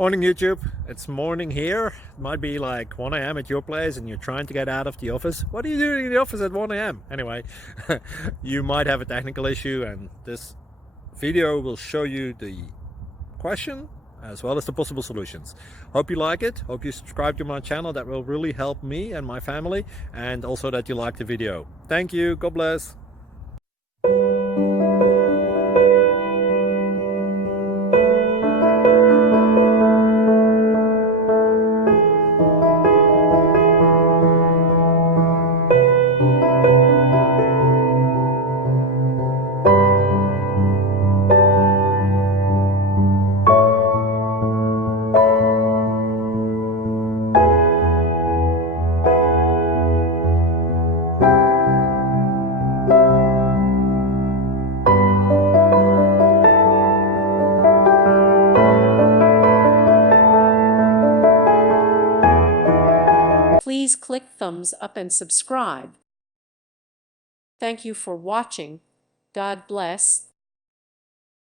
Morning YouTube, it's morning here. It might be like 1 a.m. at your place and you're trying to get out of the office. What are you doing in the office at 1 a.m.? Anyway, you might have a technical issue and this video will show you the question as well as the possible solutions. Hope you like it, hope you subscribe to my channel. That will really help me and my family, and also that you like the video. Thank you, God bless. Please click thumbs up and subscribe. Thank you for watching. God bless.